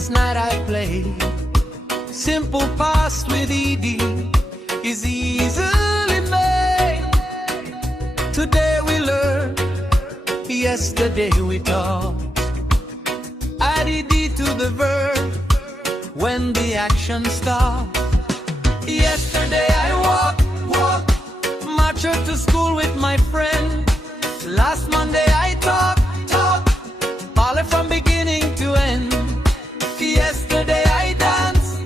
Last night I played simple past with Edie is easily made. Today we learn, yesterday we taught. Add Edie to the verb when the action starts. Yesterday I walked, marched to school with my friend. Last Monday I talked, all from beginning to end. Yesterday I danced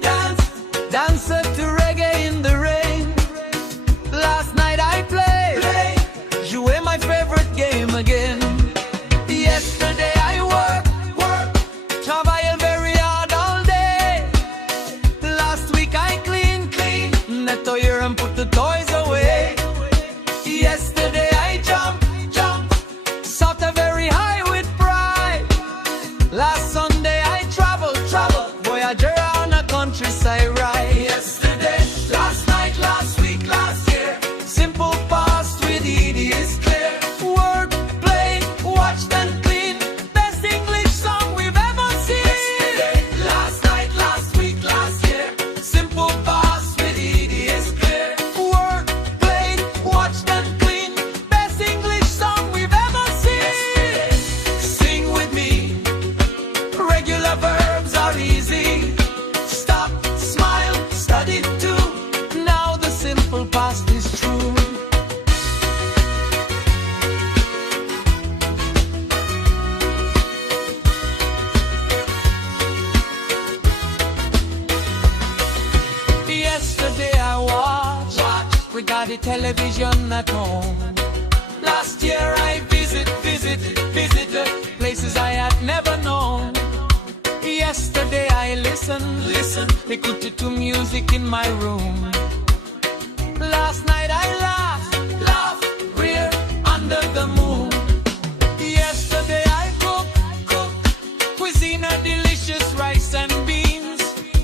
to reggae in the rain. Last night I played, joué my favorite game again. Yesterday I worked, travailled very hard all day. Last week I cleaned, nettoyer and put the toys away. Yesterday I jumped, salta very high with pride. Last Sunday I traveled, voyager on a countryside ride. Yesterday, last night, last week, last year, simple past with Edie is clear. Work, play, watched and clean, best English song we've ever seen. Yesterday, last night, last week, last year, simple past with Edie is clear. Work, play, watched and clean, best English song we've ever seen. Sing with me, regular verbs are easy. Stop, smile, study too. Now the simple past is true. Yesterday I watched, we got the television at home. Last year I visited places I had never known. Yesterday I listened, écouted to music in my room. Last night I laughed, rear under the moon. Yesterday I cooked, cuisine a delicious rice and beans.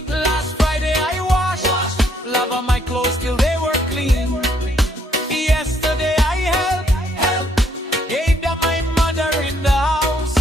Last Friday I washed, lava my clothes till they were clean. Yesterday I helped, gave them my mother in the house.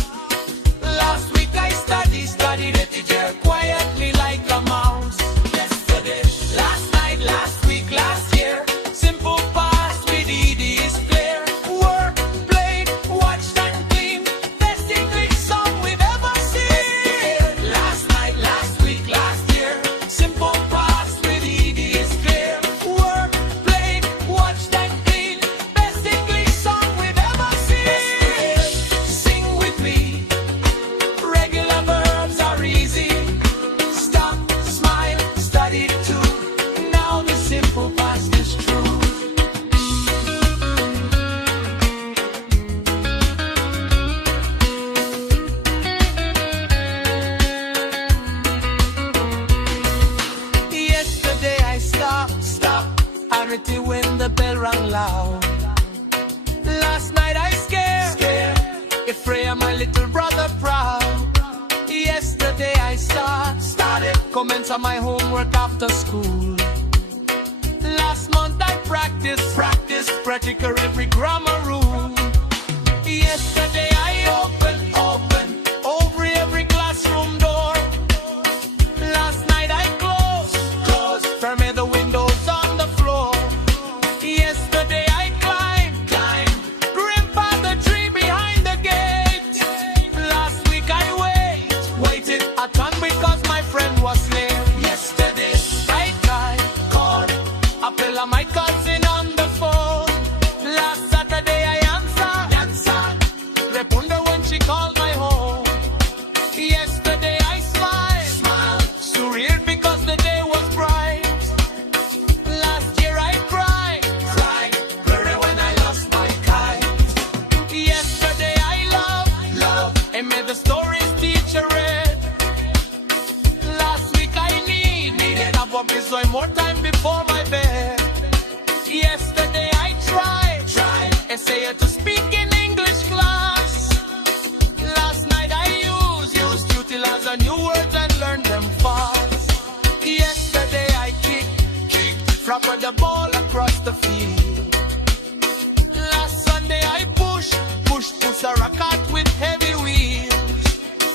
Last week I studied étudier quietly like a mouse. Yesterday, last night, last week, last year, simple past with Edie is clear. Work, played, watched and clean, best English song we've ever seen. Last night, last week, last year, simple past with Edie is clear. Work, played, watched and clean, best English song we've ever seen. Sing with me, regular verbs are easy. Stop, smile, study too. Now the simple past is true. Yesterday I stopped, already when the bell rang loud. Last night I scared, Ephraim my little brother proud. Yesterday I started, commence on my homework after school. Last month I practiced, practical every grammar rule. Yesterday I opened, over every classroom door. Last night I closed, firm the windows on the floor. Yesterday I climbed, grandfather tree behind the gate. Last week I waited a ton because my friend was late. Yesterday I called, I my cousin on the phone. Last Saturday I answered, responde when she called my home. Yesterday I smiled, surreal because the day was bright. Last year I cried, blurry when I lost my kite. Yesterday I loved, and made the stories teacher read. Last week I needed a besoin more time before my bed. Yesterday I tried, essay to speak in English class. Last night I used utilize a new words and learned them fast. Yesterday I kicked, flopper the ball across the field. Last Sunday I pushed a rocket with heavy wheels.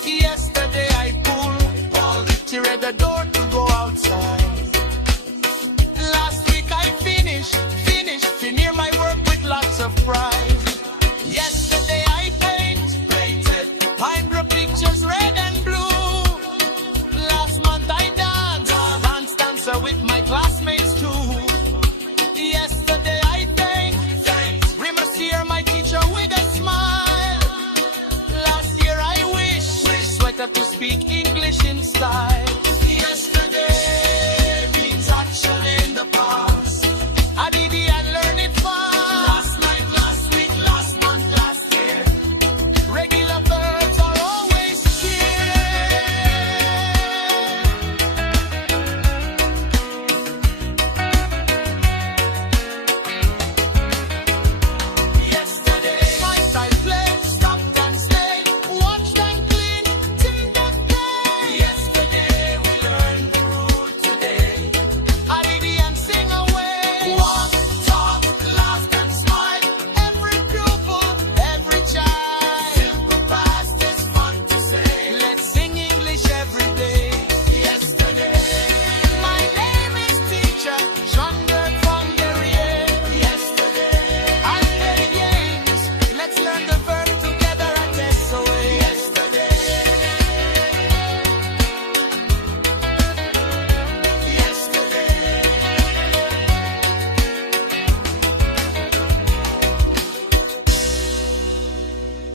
Yesterday I pulled, the door to go outside. Last week I finished near my work with lots of pride. Yesterday I painted pine brook pictures red and blue. Last month I danced dancer with my classmates too. Yesterday I thanked Remercier, my teacher, with a smile. Last year I wished sweater to speak English in style.